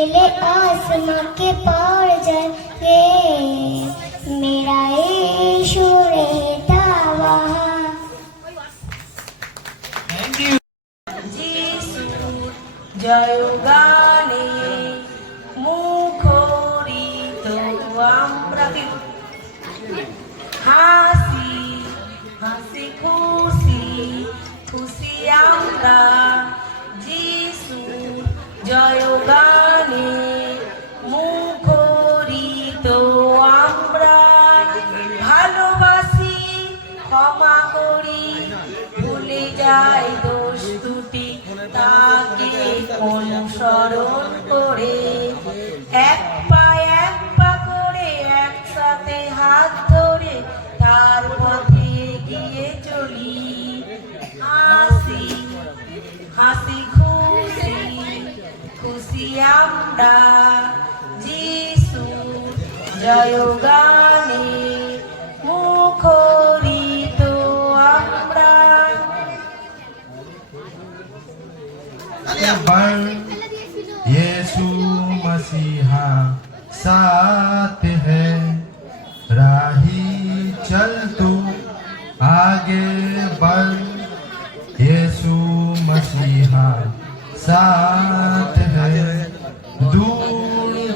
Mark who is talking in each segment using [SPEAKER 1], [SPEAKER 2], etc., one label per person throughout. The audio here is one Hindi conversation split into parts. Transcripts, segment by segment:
[SPEAKER 1] मेले आसमां के पार जाएँगे मेरा यीशु रहता वहाँ
[SPEAKER 2] जीसू जय गाने। આપડા જીસુ જયોગાની મુખોરી તો આપડા
[SPEAKER 3] પણ యేసు मसीहा साथ है राही चल तू आगे बढ़ యేసు मसीहा साथ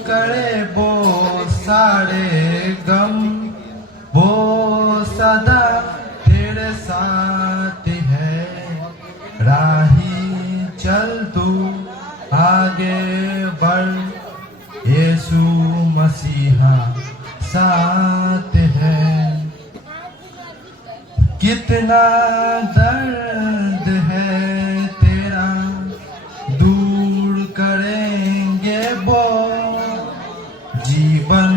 [SPEAKER 3] करे वो सारे गम, वो सदा तेरे साथ है। राही चल तू आगे बढ़, यीशु मसीहा साथ है। कितना दर्द जीवन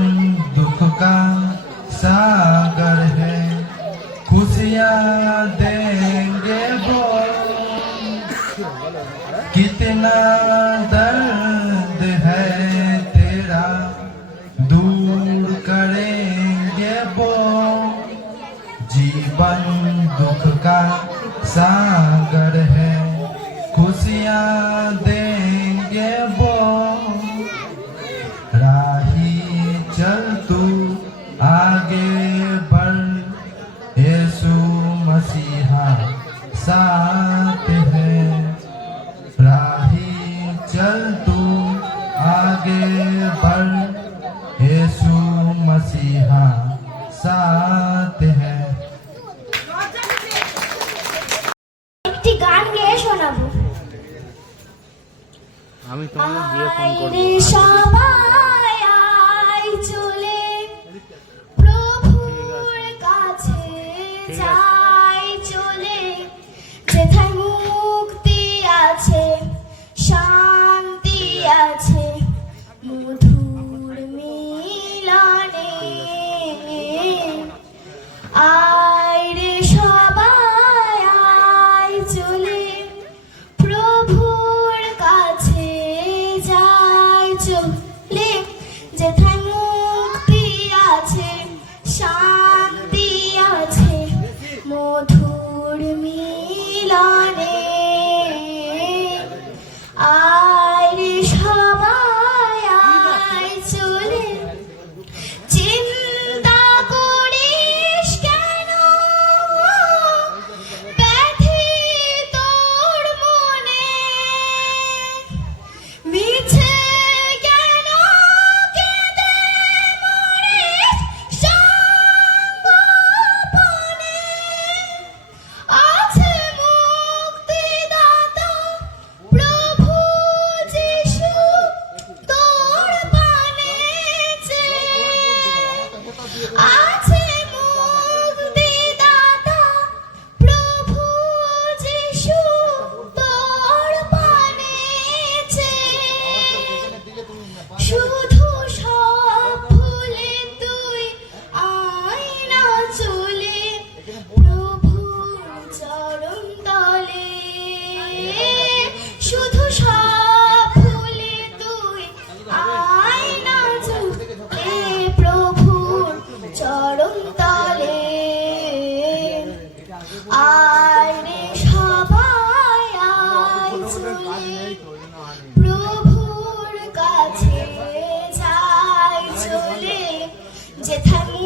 [SPEAKER 3] दुख का सागर है। खुशियाँ देंगे वो। कितना दर्द है तेरा। दूर करेंगे वो। जीवन दुख का सागर है। खुशियाँ देंगे वो। राही
[SPEAKER 4] Sẽ 幕